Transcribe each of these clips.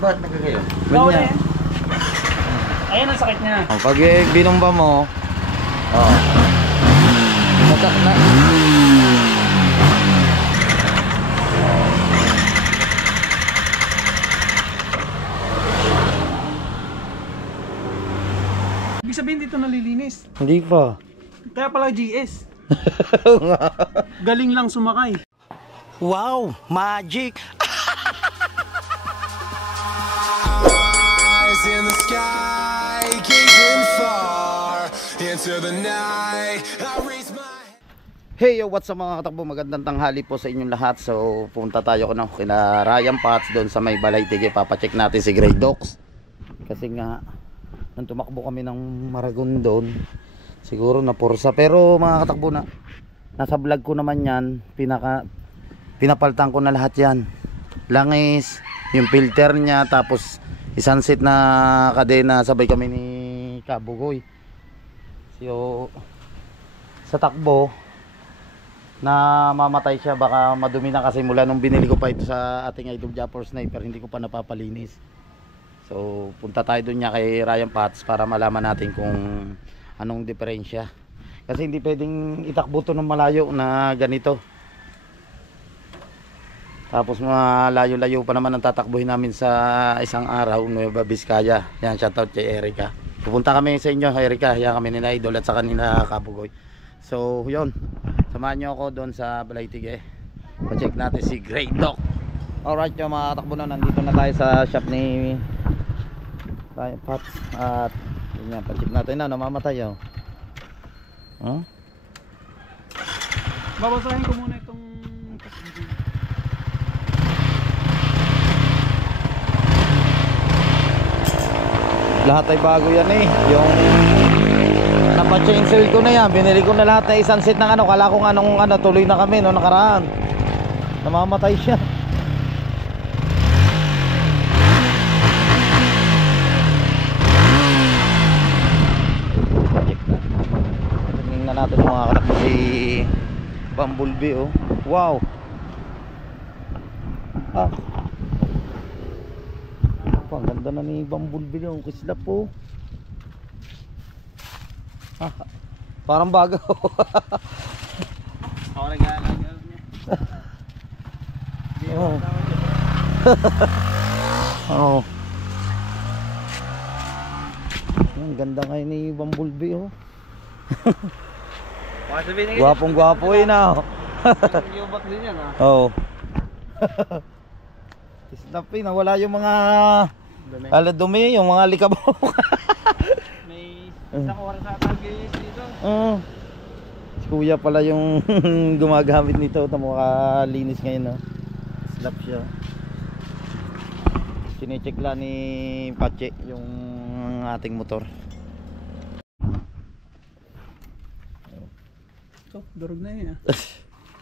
Bakit nagkagayo? Oo na yan. Ayan ang sakit niya. Oh, pag binomba mo, oh. Masak na. Ibig sabihin dito nalilinis. Hindi pa. Kaya pala GS. Galing lang sumakay. Wow, magic. Eyes in the sky, gazing far into the night. I raise my Hey yo, what's up mga katakbo? Magandang tanghali po sa inyong lahat. So punta tayo kina Ryan Pats doon sa may Balay-Tige. Papacheck natin si Grey Docs. Kasi nga nang tumakbo kami ng Maragon doon, siguro na pursa. Pero mga katakbo, na nasa vlog ko naman yan, pinapaltan ko na lahat yan. Langis, yung filter nya, tapos isang set na kadena, sabay kami ni Kabugoy. So sa takbo na mamatay siya, baka madumi na kasi mula nung binili ko pa ito sa ating idol Japper Sniper, hindi ko pa napapalinis. So punta tayo doon niya kay Ryan Pats para malaman natin kung anong diferensya, kasi hindi pwedeng itakbo to ng malayo na ganito. Tapos malayo-layo pa naman ang tatakbuhin namin sa isang araw, Nueva Vizcaya. Yan, shoutout kay Erica. Pupunta kami sa inyo, Erica. Yan kami nila idol at sa kanila Kabugoy. So yun, samahan nyo ako doon sa Balay-Tige. Pa-check natin si Grey Doc. Alright yung mga katakbo na, nandito na tayo sa shop ni Ryan Pats. At yun yan, pa-check natin na, namamatay oh. Huh? Babasahin ko muna itong lahat ay bago yan eh. Yung napa-chainsail ko na yan, binili ko na lahat na isang set ng ano. Kala ko nga nung ano, tuloy na kami no, nakaraan. Namamatay siya. Tingnan natin mga katakbo si Bumblebee oh. Wow. Ah, ang ganda na ni Bumblebee yung kislap po. Ah, parang bago. ako nag-aalag niya. Oh. Oh. Ang ganda ngayon ni Bumblebee oh. Baka sabihin nga. Gwapong gwapo yun ah. Yubak din yan ah. Oh. Snapin, nawala yung mga dumi, yung mga likabok. May isang oras sa tagis dito. Si kuya pala yung gumagamit nito, makalinis ngayon no? Slap siya. Sinecheck lang ni Pache yung ating motor. So, durog na yun ah.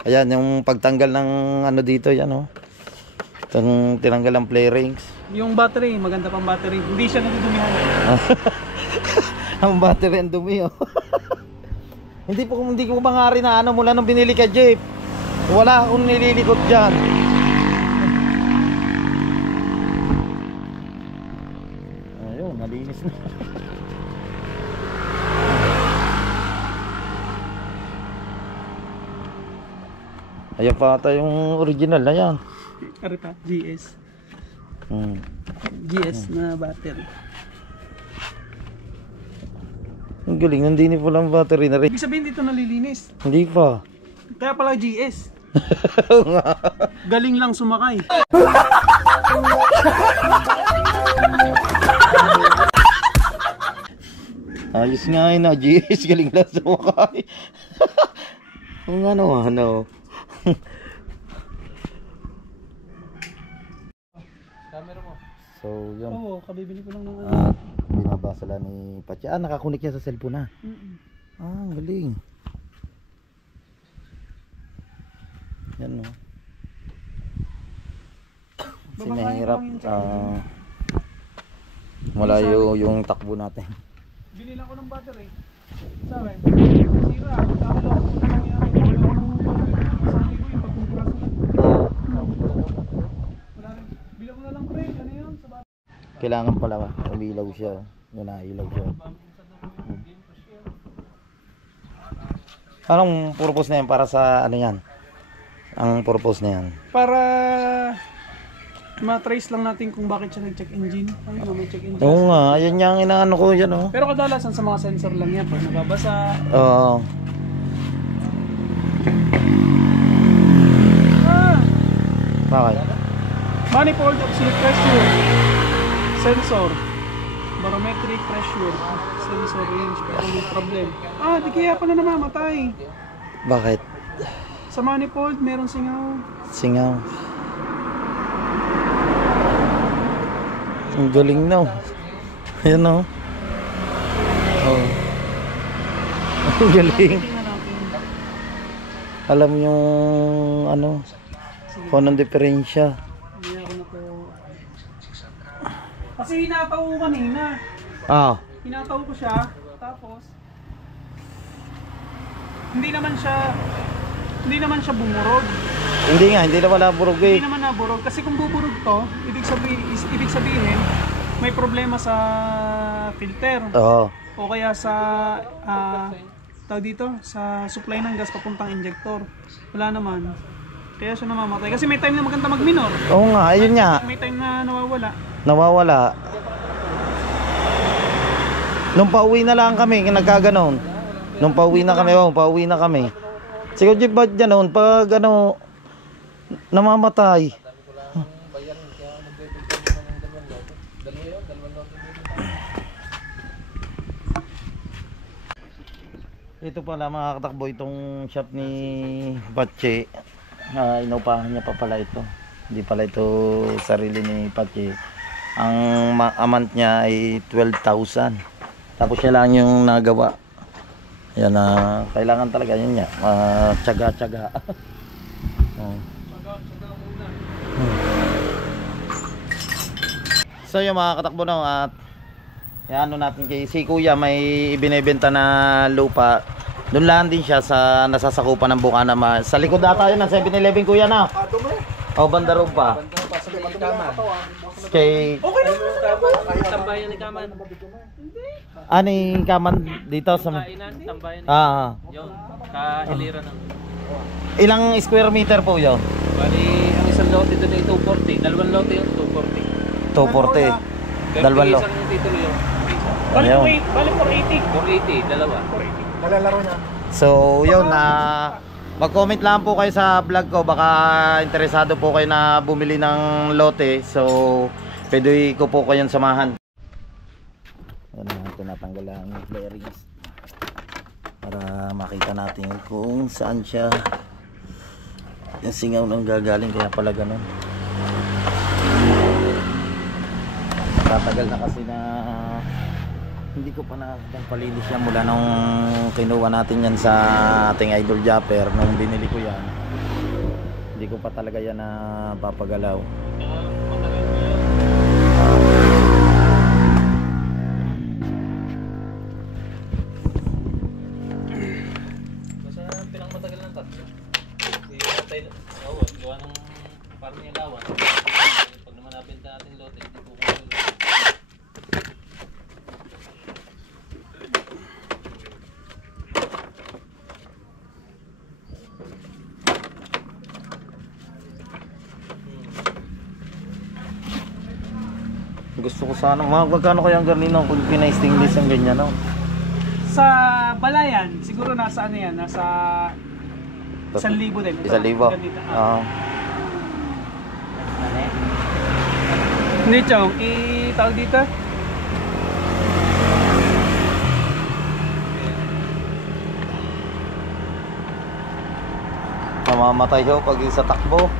Ayan yung pagtanggal ng ano dito, yan oh. Itong tinanggal ang play rings. Yung battery, maganda pang battery. Hindi siya nadudumihan. Ang battery ang dumi oh. Hindi ko pa nga rin na ano mula nung binili ka Jeep. Wala akong nililikot dyan. Ayun, nalinis na. Ayan pa ata yung original na yan. Aripa, GS. Hmm. GS na battery. Ang galing, nandini po lang battery na rin. Ibig sabihin dito nalilinis. Hindi pa. Kaya pala GS. Galing lang sumakay. Ayos nga yun na, GS, galing lang sumakay. Kung ano. Camera mo. So yun. Oo, kabibili ko lang ng ano. At binabasa lang ni Pachi. Ah, nakakunik niya sa cellphone na. Ah, ang galing. Yan no. Kasi mahirap. Malayo yung takbo natin. Binila ko ng battery. Sabi, sira. Tapos, ano nangyari? Isang libo yung pagkumpras na. Wala rin. Bilang ko na lang pre. Ano yun? Kailangan pala umilaw siya. Yan na, ilaw siya. Anong purpose na yan? Para sa ano yan? Ang purpose na yan? Para ma-trace lang natin kung bakit siya nag-check engine. Ayun, may check engine. Oo nga, ayan yung inaano ko yan oh. Pero kadalasan sa mga sensor lang yan. Pag nababasa. Oo. Bakit? Manifold absolute pressure. Sensor. Barometric pressure. Sensor range. Pero may problem. Di kaya pala namamatay. Bakit? Sa manifold, meron singaw. Singaw. Ang galing no. Ayan no. Oh. Ang galing. Tingnan natin. Alam yung ano, kung anong diferensya. Hindi ako na to. Kasi hinataw ko kanina. Hinataw ko siya. Tapos, hindi naman siya bumurog. Hindi na wala burog eh. Hindi naman naburog. Kasi kung buburog to, ibig sabihin, may problema sa filter. Oo. O kaya sa tawag dito, sa supply ng gas papuntang injector. Wala naman. Kaya siya namamatay. Kasi may time na maganda mag-minor. Oo nga, ayun nga. May time na nawawala. Nawawala. Nung pauwi na lang kami, nagkaganon. Nung pauwi na kami. Siguro Jeep ba dyan noon, pag ano, namamatay. Ito pala mga katakbo, itong shop ni Pache. Inupahan niya pa pala ito. Hindi pala ito sarili ni Pache. Ang amount niya ay 12,000. Tapos siya lang yung nagawa. Yan na, kailangan talaga yun niya. Tsaga-tsaga. So yung mga katakbo no, at yan, ano natin kay si Kuya may ibinebenta na lupa. Doon lang din siya sa nasasakupan ng Bukana. Sa likod ata yun ng 7-Eleven Kuya na. O Bandarog pa. Kay Okay na. Tambayan ni Kaman. ano yung kaman dito sa Kainan, tambayan ni Yun, kahilira ng. Ilang square meter po yun? Bali, ang isang lote doon ay 240. Dalawang lote yun, 240. 240. Dalawang lot. Isang titulo yun. Bali Ayun. 480. 480, dalawa. So yun na mag-comment lang po kayo sa vlog ko, baka interesado po kayo na bumili ng lote. So pwede ko po kayong samahan. Yan na, tinatanggal lang yung bearings para makita natin kung saan siya yung singaw nang gagaling, kaya pala ganun. Tatagal na kasi na hindi ko pa palinis yan mula nung kinuha natin yan sa ating idol Japper. Nung binili ko yan, hindi ko pa talaga yan na papagalaw. Basta pinang matagal ng tatlo. Gawa ng parang nilawan. Pag naman nabenta natin lote, hindi po kung Gusto ko sana, magkano kaya ang ganino kung pina-stainless ang ganyan, no? Sa Balayan, siguro nasa ano yan, nasa 1,000 din. 1,000? Ganito. Hindi, Chong, tawag dito. Mamamatay siya pag sa takbo.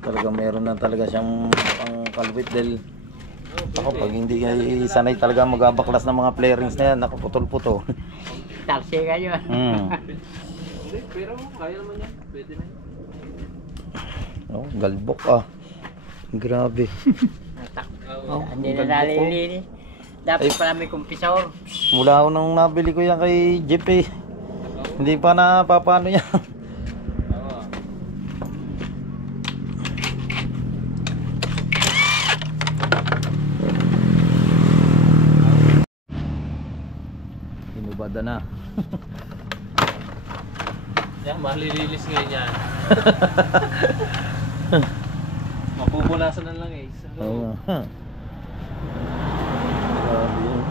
Talagang meron na talaga siyang pang kalbit dahil ako pag hindi ay sanay talaga magbabaklas ng mga flarings na yan, nakaputol-putol. Taxi kayo. Hindi, pero kaya naman yan. Pwede na yun. Oh, galbok ah. Grabe. Hindi na nalilinis. Dapat pala may kumpisor. Mula ako nung nabili ko yan kay Jeep eh. Hindi pa napapano yan. Oo. Inubada na. Yan, malililis ngayon yan. Mapupunasan na lang eh. Oo nga. Grabe yun.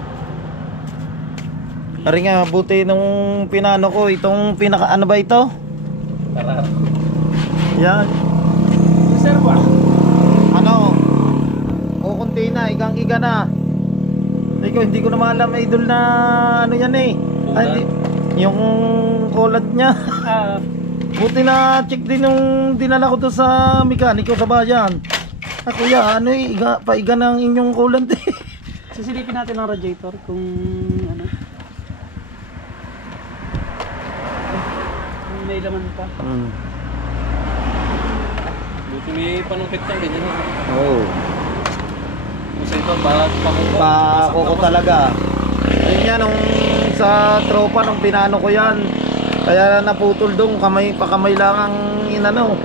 Ari nga, buti nung pinano ko, itong pinaka, ano ba ito? Karar. Yan. Reserva. Ano? Kukunti na, igang-iga na. Hindi ko na maalam, idol na ano yan eh. Ay, hindi. Yung kulat niya. Buti na check din nung dinala ko to sa mekaniko sa bayan. Ah, kuya, ano eh, paiga ng inyong kulant eh. Sisilipin natin ang radiator kung ano. Kung may laman pa. Buti may panungkit ka ganyan. Oo. Kasi ito, bakit pakuko? Pakuko talaga. Ayun yan, nung sa tropa nung pinano ko yan. Kaya naputol dong, pakamay lang ang inano.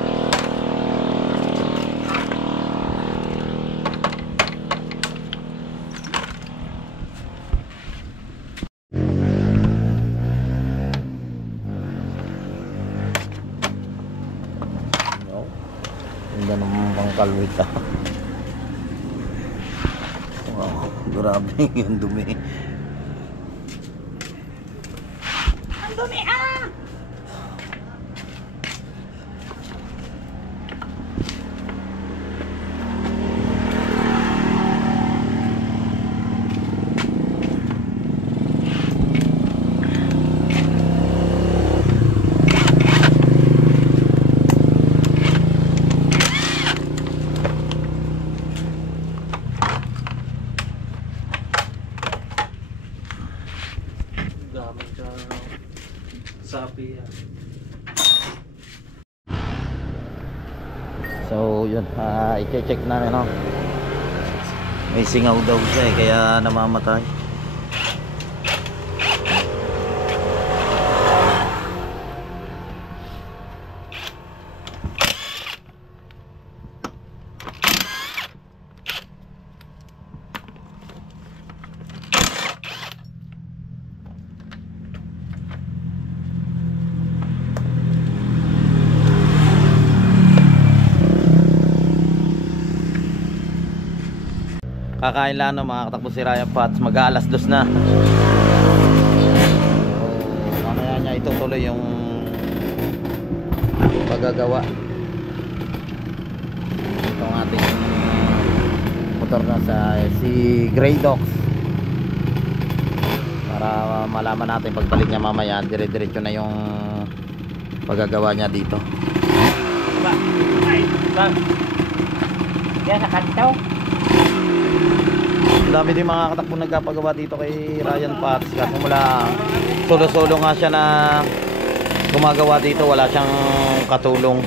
Ganda naman bang kalwit ah. Wow, grabe yung dumi. Ang dumi ah! Dami ka. Sapi yan. So yun, i-check namin no. May singaw daw siya eh, kaya namamatay. Kakain lang no, mga katakbo si Ryan Pats, mag-aalas 2 na. So mamaya niya itutuloy yung paggagawa. Itong ating motor na si Grey Dox, para malaman natin pagbalik niya mamaya, dire-diretso na yung paggagawa niya dito. Yan sa kanto. Dami din mga katakbo nagpapagawa dito kay Ryan Pats. Kasi mula solo-solo nga siya na gumagawa dito, wala siyang katulong.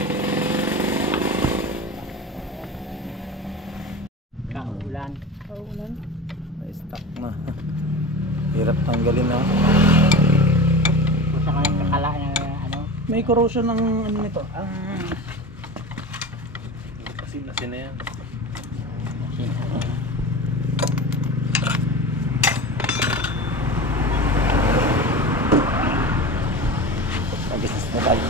Kaulan. Kaulan. Na-stuck na. Hirap tanggalin na. Kung saan ka kakala na ano. May corrosion ng ano nito. Kasi nasin na yan. Business na tayo.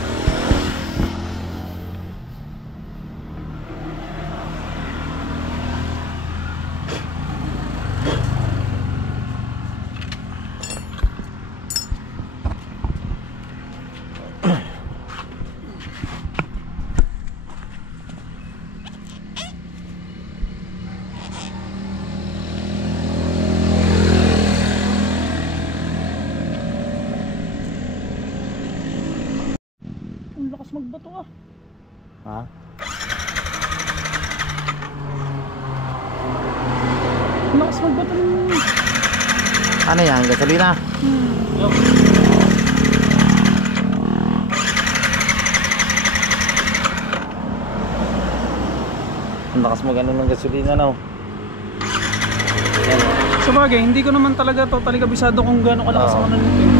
Ang lakas magbato ah. Ha? Ang lakas magbato ng... Ano yan? Gasolina? Ang lakas mo ganun ng gasolina no? Yan. Sabagay, hindi ko naman talaga totally kabisado kung gaano kalakas ang ano nito.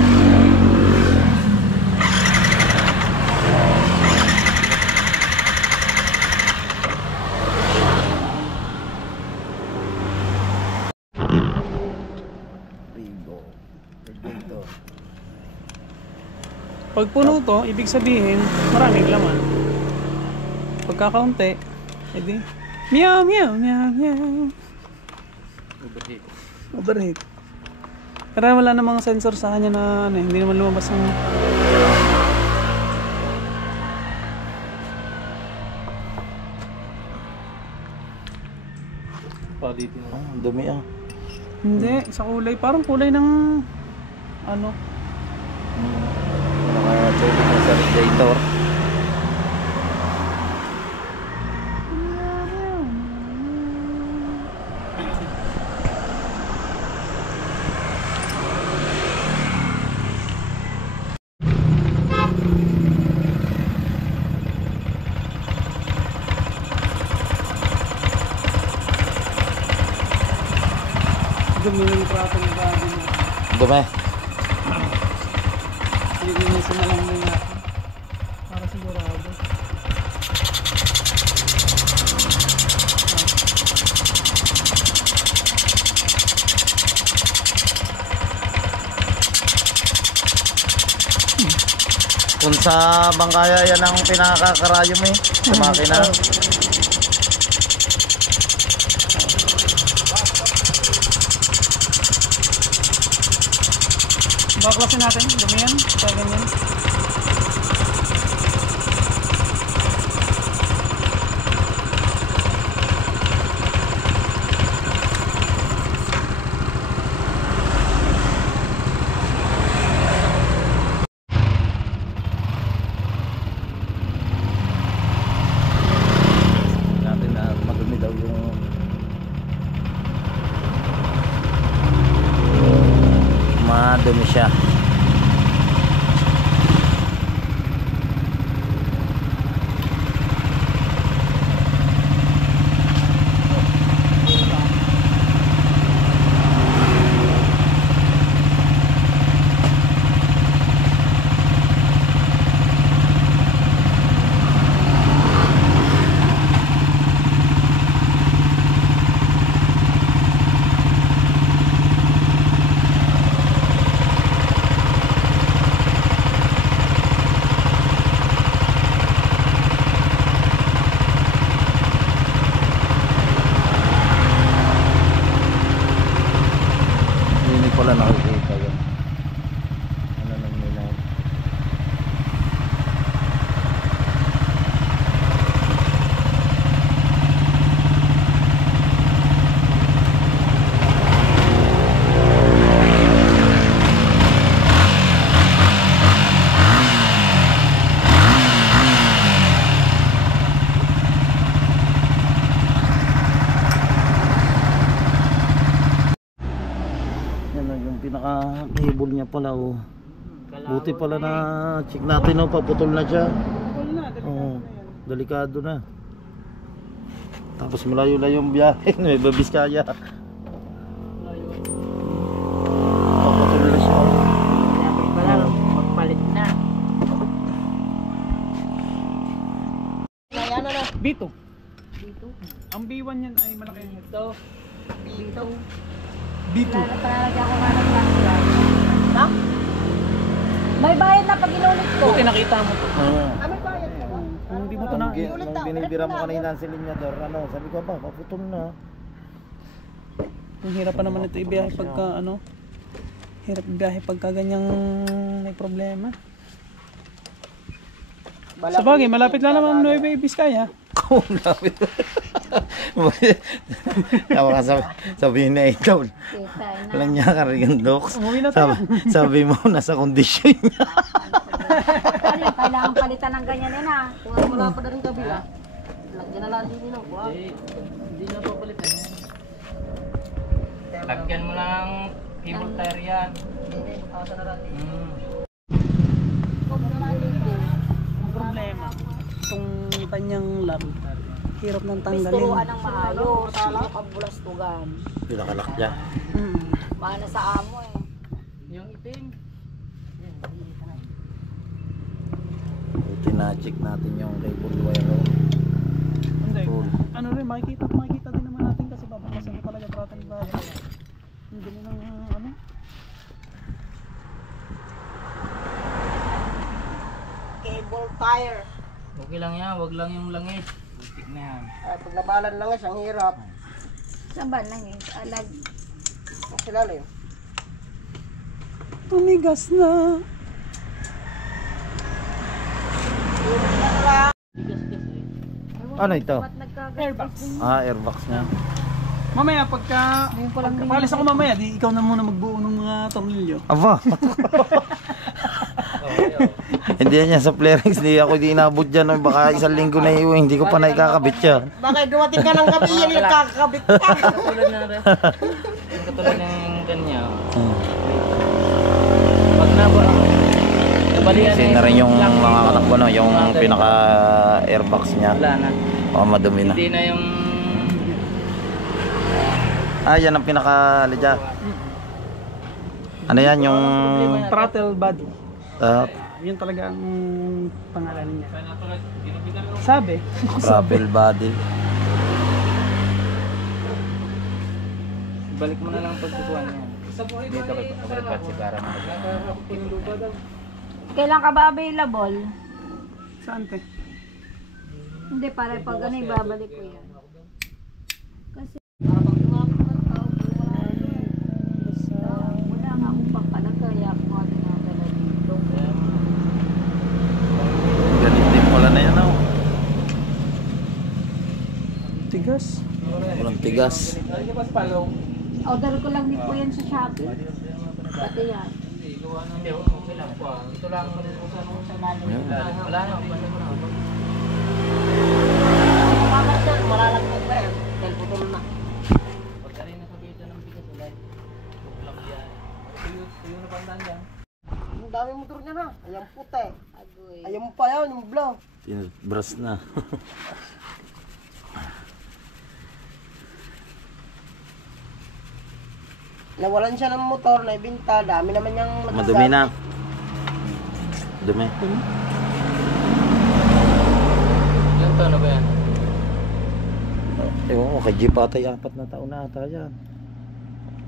Pag puno to, ibig sabihin, maraming laman. Pagkakaunti, edi, meow, meow, meow, meow. Overheat. Overheat. Pero wala na mga sensor sa kanya na ano, hindi naman lumabas ng... Palitin mo. Ang dumi ah. Hindi, sa kulay. Parang kulay ng... ano. Naka-check na sa radiator. Dumi yung prato ng bago mo. Dumi. Linisin na lang din natin. Para sigurado. Kung sa bangkaya yan ang pinakakarayo mo eh. Sa makina. Baklasin natin, dumi yan. Kaya ganyan. Natin na madumi daw yung madumi siya. Hindi pala nakikita yun. Ano nang nila? Yan lang yung pinaka-cable niya pala oh. Buti pala na check natin oh, paputol na siya. Cool na, Oo, delikado na. Tapos malayo-layo yung biyahe, Nueva Vizcaya. Paputol na siya. Dapat pala magpalit na. May ano na? B2. Dito. Ang B1 yan ay malaki yung head. Ito. Dito. B2. Nalalagyan ko nga ng plastic. Ha? May bayad na pag inulit ko. Buti nakita mo to. Oo. May bayad ka ba? Kung hindi mo to na... Nung binibira mo kanina si Linyador, ano, sabi ko ba, paputol na. Ang hirap pa naman ito ibiyahe pagka ano. Hirap ibiyahe pagka ganyang may problema. Sa bagay, malapit lang naman ang Nueva Vizcaya. Kung lapit. Sabihin na ikaw. Kita na. Walang niya ka rin, Docs. Umuwi na tayo. Sabi mo, nasa kondisyon niya. Ano yun? Kailangan palitan ng ganyan eh na. Kung wala pa na rin kabila. Lagyan na lang din yun. Hindi na papalitan yan. Lagyan mo lang cable tire yan. Ang problema, itong kanyang lock, hirap ng tanggalin. Pisturuan ng maayos. Ang bulastugan. Pinakalak niya. Mana sa amo eh. Yung itim. Tina-check natin yung cable wire. Hindi. Cool. Ano rin, makikita din naman natin kasi babakasan mo talaga tratang bago. Hindi mo nang ano. Cable tire. Okay lang yan, wag lang yung langis. Butik na yan. Ay, pag nabalan lang ang hirap. Saan ba lang eh? Alag. Ang silalim. Tumigas na. Ano ito? Ba't nagkagat? Airbox. Airbox niya. Mamaya pagka Ngayon ko lang pagkapalis ako mamaya, di ikaw na muna magbuo ng mga tornilyo. Aba. Hindi yan sa Flarex, hindi ako di inabot dyan. Baka isang linggo na iuwi, hindi ko pa naikakabit yan. Bakit dumating ka ng gabi yan, nagkakabit ka. Katulad na rin. Yung katulad ng kanya. Wag na ba? Nabalian Kasi na rin yung mga katakbo, no? Yung pinaka airbox niya. Wala na. Baka madumi na. Hindi na yung... Yan ang pinaka lidya. Ano yan yung Throttle body. uh, Yun talaga ang pangalan niya. Sabi. travel body? Balik mo na lang pagkukuha niya. Dito kay Pagkat si para mo. Kailan ka ba available? Saan te? Hindi, para pag ano, ibabalik ko yan. Kasi, wala nga akong pangkalag, kaya ako nga dinadala dito. Ganit din pala na yan, oh. Tigas. Walang tigas. Order ko lang din po yan sa Shopee. Pati yan. Ito lang wala na. Mamat yan, malalagdag na yan. Dahil putol na. Pagka rin nakabitan ng bigas ulit. Lang yan. Tuyo na pandaan dyan. Ang dami motor niya na. Ayan puti. Agoy. Ayan pa yan, yung blow. Tinubras na. Nawalan siya ng motor, naibinta. Dami naman niyang Madumi na. Dumi. Ilan taon na ba yan? Ewan ko, kay Jeep atay 4 na taon na ata yan.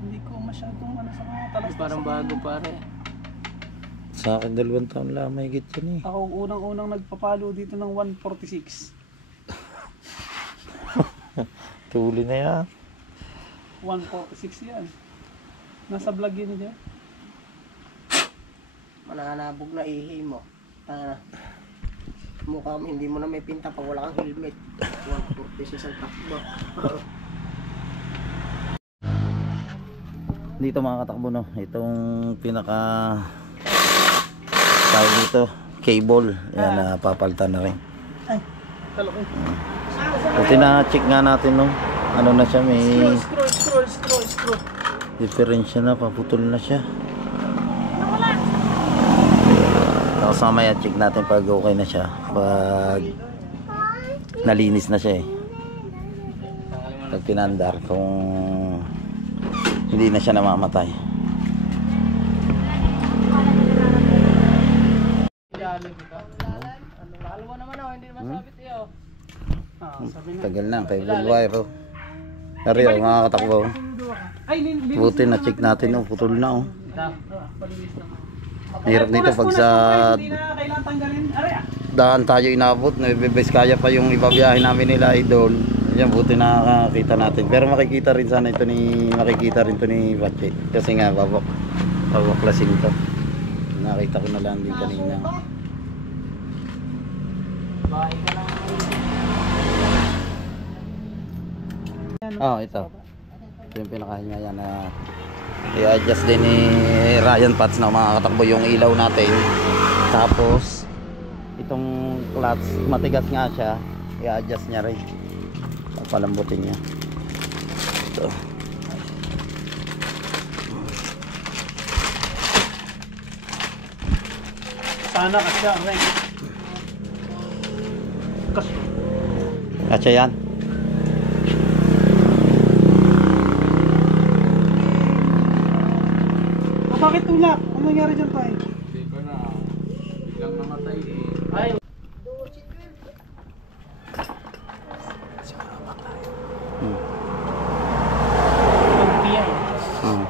Hindi ko masyadong ano sa mga talas. Parang bago pare. Sa akin 2 taon lang may higit yan eh. Ako ang unang-unang nagpapalo dito ng 146. Tuli na yan. 146 yan. Nasa vlog yun niya. Mananabog na ihi mo. Mukha mo, hindi mo na may pinta pag wala kang helmet. 146 ang takbo. Dito mga katakbo, no, itong pinaka tawag dito, cable. Yan, papalitan na rin. Talaki. Buti na check nga natin, no. Ano na siya, may Screw. diferensya na, paputol na siya. Tapos mamaya check natin pag okay na siya, pag nalinis na siya eh. Pag pinandar, kung hindi na siya namamatay. Tagal na, kay Bulwire. Pero yun, mga katakbo. Buti na check natin, oh, putol na, oh. Hirap dito pag sa Hindi na kailangan tanggalin. Aray ah. daan tayo inabot, kaya pa yung ibabiyahe namin nila idol. Yan, buti nakakita natin. Pero makikita rin sana ito ni Pache. Kasi nga babaklasin to. Nakita ko na lang din kanina. Oh, ito. Ito yung pinakahinya yan na i-adjust din ni Ryan Pats na mga katakbo yung ilaw natin. Tapos itong clutch, matigas nga siya, i-adjust niya rin. Papalambutin niya. Ito. Sana kasi aray. Kasya yan. Bakit tulak? Ano nangyari dyan tayo? Hindi ko na. Biglang namatay eh. Ay! Pagpiyan. Hmm.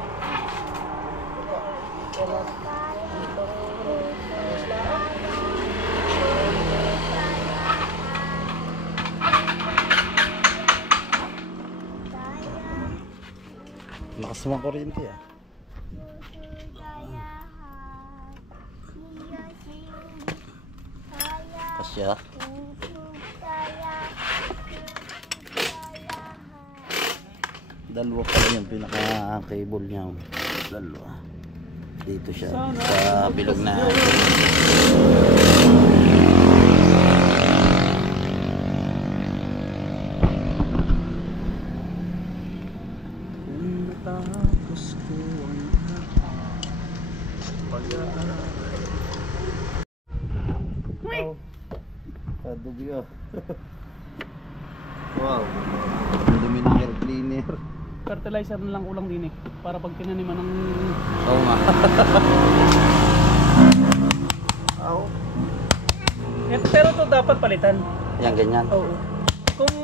Lakas ng kuryente ah. Kasya. Dalawa pala yung pinaka-cable niya. Dalawa. Dito siya. Sa bilog na. Kung natapos ko ang Kadubi ah. Wow. Ang dumi ng air cleaner. fertilizer na lang kulang din eh. Para pag tinaniman ng... Oo nga. Pero to dapat palitan. Yan ganyan. Oo. Kung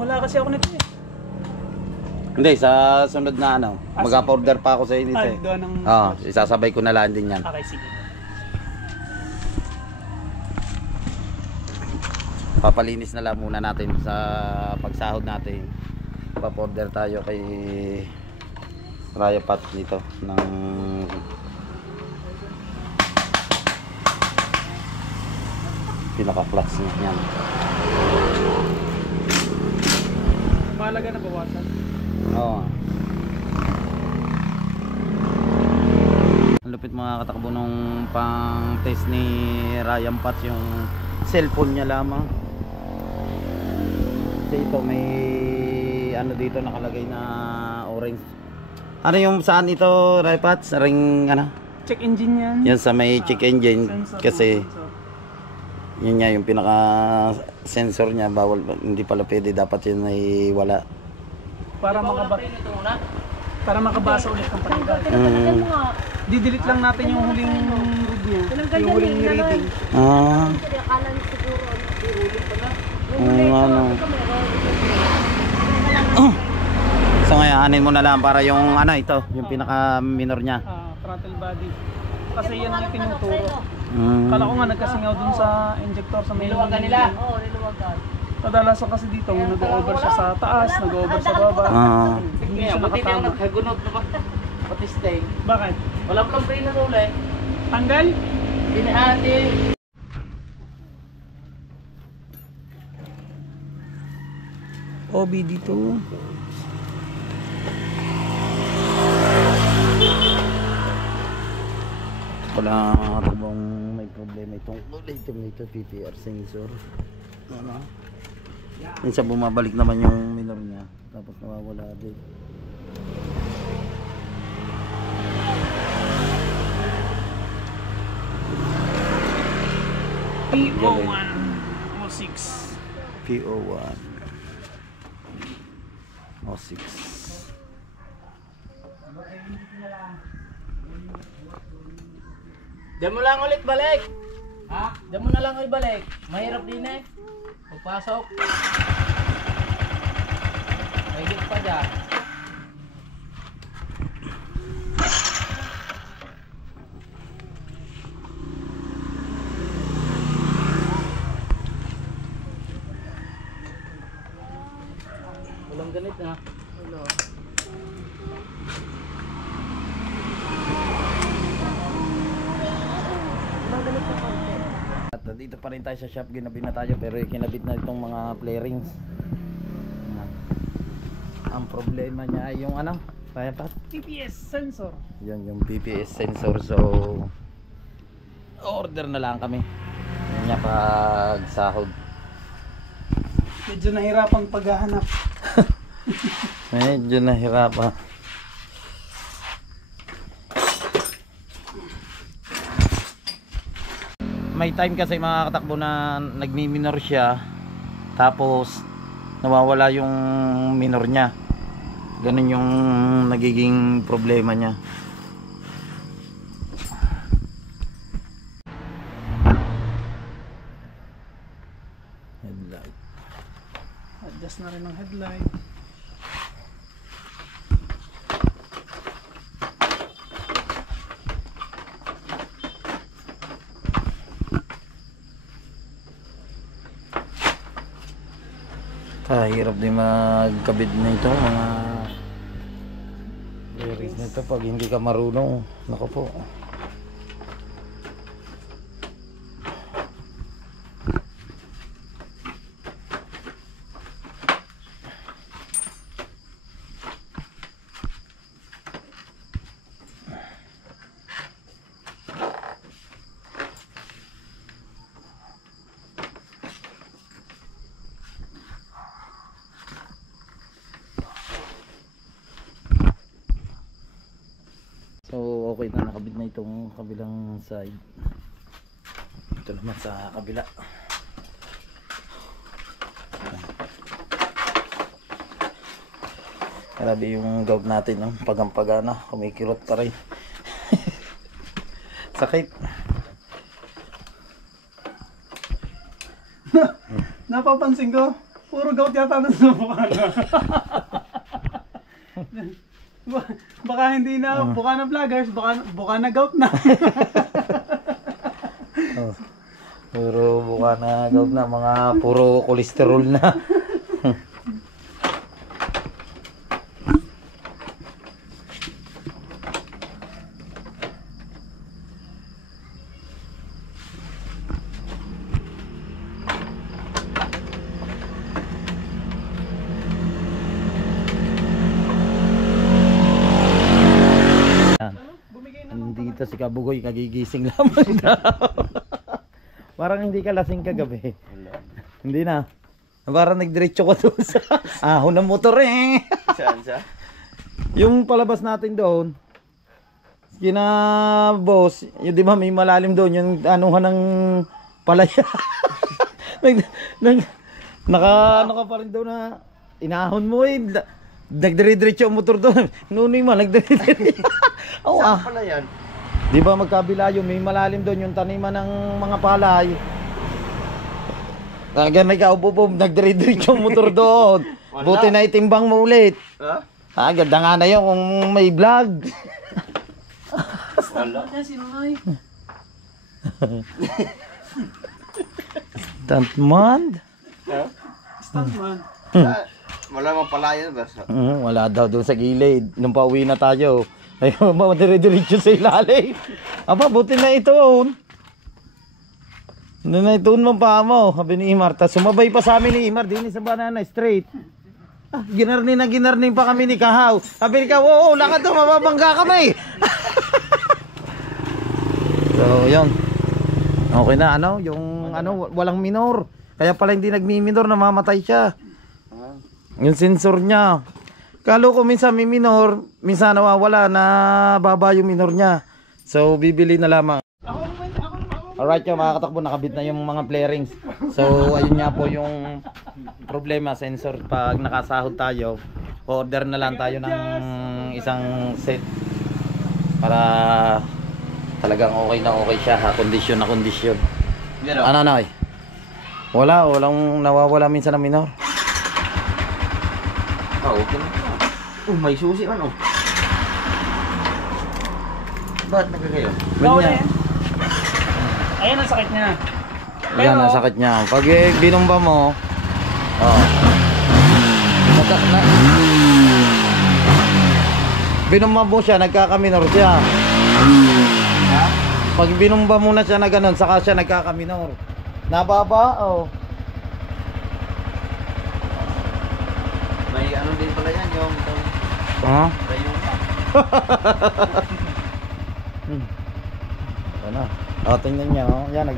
wala kasi ako nito eh. Hindi, sa sunod na ano, mag-order pa ako sa inyo Ay, eh. doon ng... Oo, isasabay ko na lang din yan. Okay, sige. Papalinis na lang muna natin sa pagsahod natin. Pa-order tayo kay Raya Pat dito ng pinaka-clutch niya. Mahalaga na bawasan. Oo. Ang lupit mga katakbo nung pang test ni Ryan Pat, yung cellphone niya lamang. Kasi ito may ano dito nakalagay na orange. Ano yung saan ito, Ryan Pat? Sa ring ano? Check engine yan. Yan sa may check engine Sensor, kasi sensor. yun nga yung pinaka sensor niya, bawal, hindi pala pwede, dapat yun ay wala. Para para makabasa ulit ng panigal. Mm. Di-delete lang natin yung huling read niya. Yung huling reading. Ah, Akala niyo siguro ano. So ngayon, anin mo na lang para yung ano ito, yung pinaka minor niya. Throttle body. Kasi yan ang tinuturo. Mm. Kala ko nga nagkasingaw dun sa injector sa may Niluwagan nila. Oo, niluwagan. Kadalasan kasi dito, nag-over siya sa taas, nag-over sa baba. Ah. Hindi Kaya, siya buti na yung nakatama. nagkagunog na ba? Pati stay. Bakit? Wala mo lang brain na uli. Tanggal? Pinahati. OB dito. Wala bang may problema itong ito PPR sensor. Ano? Minsan bumabalik naman yung minor niya, tapos nawawala din. P01 06. PO1 O6. Diyan mo lang ulit balik. Ha? Diyan mo na lang ulit balik. Mahirap din eh. Pagpasok. Mahigit pa dyan. Walang ganit na. Wala. At dito pa rin tayo sa shop, ginabit na tayo pero kinabit na itong mga flarings. Yan. Ang problema niya ay yung ano, kaya pa? TPS sensor. Yan yung PPS sensor, so order na lang kami. Yan niya pag sahod. Medyo nahirapang paghahanap. Medyo nahirapan. May time kasi mga katakbo na nagmi-minor siya, tapos nawawala yung minor niya. Ganun yung nagiging problema niya. Ayos na rin ang headlight. Hirap din magkabit na ito mga bearings nito pag hindi ka marunong. Nako po. So okay na, nakabit na itong kabilang side. Ito naman sa kabila. Grabe yung gout natin, no? Pagampagana, kumikirot pa rin. Sakit. Napapansin ko, puro gout yata na sa mukha na. Baka hindi na, buka na vloggers, buka na gout na. Puro buka na gout na, mga puro kolesterol na. Dito si Kabugoy kagigising lamang daw. Parang hindi ka lasing kagabi. Hindi na. Parang nagdiretso ka doon sa ahon ng motor eh. Saan sa? Yung palabas natin doon, kina boss, yung di ba may malalim doon, yung anuhan ng palaya. Naka ka pa rin doon na inahon mo eh. Nagdire-diretso ang motor doon. Nunoy man, nagdire-diretso. Oh, Saan pala yan? di ba magkabila yung may malalim doon yung taniman ng mga palay. Kaya nagkaupo-upo, nagdire-diretso ang motor doon. Buti na itimbang mo ulit. Ha? Ganda nga na yun kung may vlog. Wala. Stuntman? Ha? Stuntman. Wala mang palayan ba? Wala daw doon sa gilid. Nung pauwi na tayo, ayun, dire-diretso sa ilalim. Aba, buti na ito. Nanaytuon mo pa mo, sabi ni Imar. Tapos sumabay pa sa amin ni Imar, din sa Banana Street. Ginarnin pa kami ni Kahaw. Sabi ni Kahaw, oo, lakad doon, mababangga kami. So, yun. Okay na, ano, yung ano, walang minor. Kaya pala hindi nagmi-minor, namamatay siya. Yung sensor niya. Kalo ko minsan may minor, minsan nawawala na baba yung minor niya. So, bibili na lamang. Alright yung mga katakbo, nakabit na yung mga flarings. So ayun nga po yung problema, sensor. Pag nakasahod tayo, order na lang tayo ng isang set para talagang okay na okay siya, kondisyon na kondisyon. Ano na eh? Walang nawawala minsan ng minor. Okay na. May susi man oh. Bakit nagkagayon? Ganyan. Ayan ang sakit niya. Yan ang sakit niya. Pag binumba mo, binumba mo siya, nagkakaminor siya. Pag binumba mo na siya na ganun, saka siya nagkakaminor. Nababa, May ano din pala yan yung rayong. Ano? Tingnan niya, yan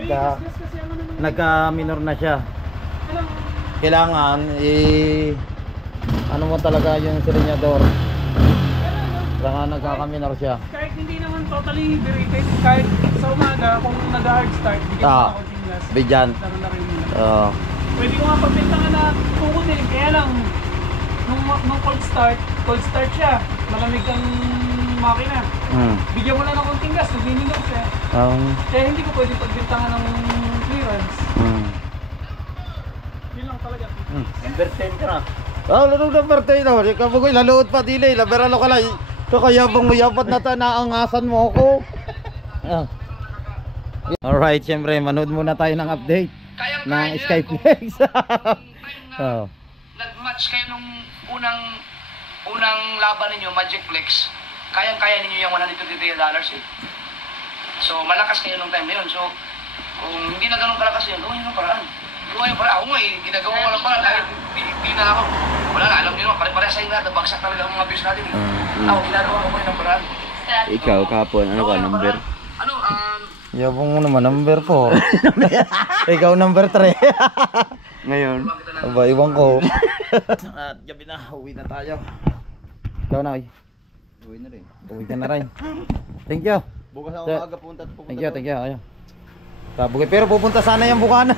nagka-minor na siya. Kailangan ano mo talaga yung silinyador. Saka nagkaka-minor siya. Kahit hindi naman totally irritated, kahit sa umaga kung nag-hard start, bigyan mo ako ng gas. Bigyan. Laro-laro mo. Pwede ko nga pagbintangan na kukunin, kaya lang nung cold start siya, malamig ang makina. Bigyan mo lang ng konting gas, naglinigaw siya. Kaya hindi ko pwede pagbintangan ng clearance. Yun lang talaga. Number 10 ka na. Oh, lalo number 10 no. Ikaw mo laluot pa dili, laberalo ka lang. Ito kaya bang mayapat na tanaangasan mo ako. Alright, syempre manood muna tayo ng update ng Skyflex. Oh. Nag-match kayo nung unang laban ninyo, Magic Flex. Kayang-kaya ninyo yung $153 eh. So, malakas kayo nung time na yun. So, kung hindi na ganun kalakas yun, gawin nyo ng paraan. Gawin yung paraan. Ako nga eh, ginagawa ko ng paraan. Kahit hindi na ako. Wala na, alam nyo naman, pare-pare sa inyo lahat. Bagsak talaga ang mga views natin eh. Ako, ginagawa ko ng paraan. Ikaw, kahapon, ano ka, number? Ano, Yabong mo naman, number 4. Ikaw number 3. Ngayon? Aba, iwan ko. At gabi na, uwi na tayo. Ikaw na, Uwi na rin. uwi ka na rin. Thank you. Bukas ako Sir. maaga punta at pupunta. Thank you. Ayaw. Pero pupunta sana yung Bukana.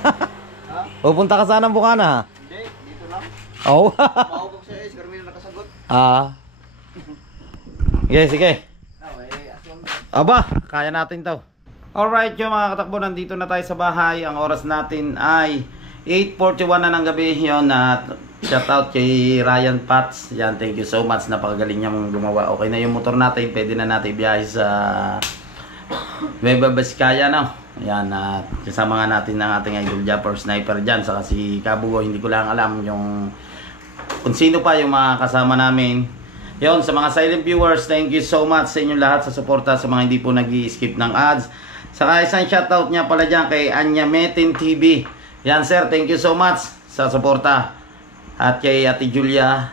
Pupunta ka sana ng Bukana. Hindi, dito lang. Oo. Mawagog sa'yo, si Carmelo nakasagot. Sige, sige. Aba, kaya natin to. Alright yung mga katakbo, nandito na tayo sa bahay. Ang oras natin ay 8:41 na ng gabi. Yun, shoutout kay Ryan Pats. Yan, thank you so much. Napakagaling niya mong gumawa. Okay na yung motor natin. Pwede na natin biyahe sa Nueva Vizcaya na. Yan, at kasama nga natin ang ating idol Japper Sniper dyan. Saka si Kabugo, hindi ko lang alam yung kung sino pa yung mga kasama namin. Yun, sa mga silent viewers, thank you so much sa inyong lahat sa suporta sa mga hindi po nag-i-skip ng ads. Saka isang shoutout niya pala dyan kay Anya Metin TV. Yan sir, thank you so much sa suporta. At kay Ate Julia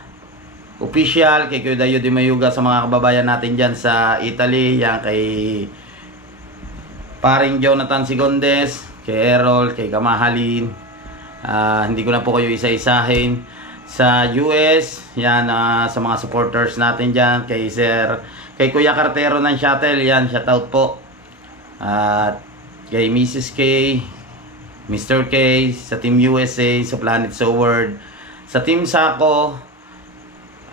Official, kay Kuya Dayo Di Mayuga sa mga kababayan natin dyan sa Italy. Yan kay paring Jonathan Sigondes, kay Errol, kay Kamahalin. Hindi ko na po kayo isa-isahin. Sa US, yan sa mga supporters natin dyan. Kay Sir, kay Kuya Cartero ng Shuttle, yan, shoutout po. At kay Mrs. K, Mr. K, sa Team USA, sa Planet Soward, sa Team Sako,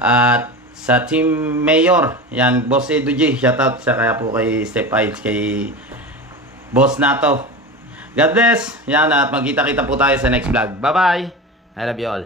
at sa Team Mayor, yan, Boss Edu G, shoutout sa kaya po kay Step Heights, kay Boss Nato. God bless, yan, at magkita-kita po tayo sa next vlog. Bye-bye, I love you all.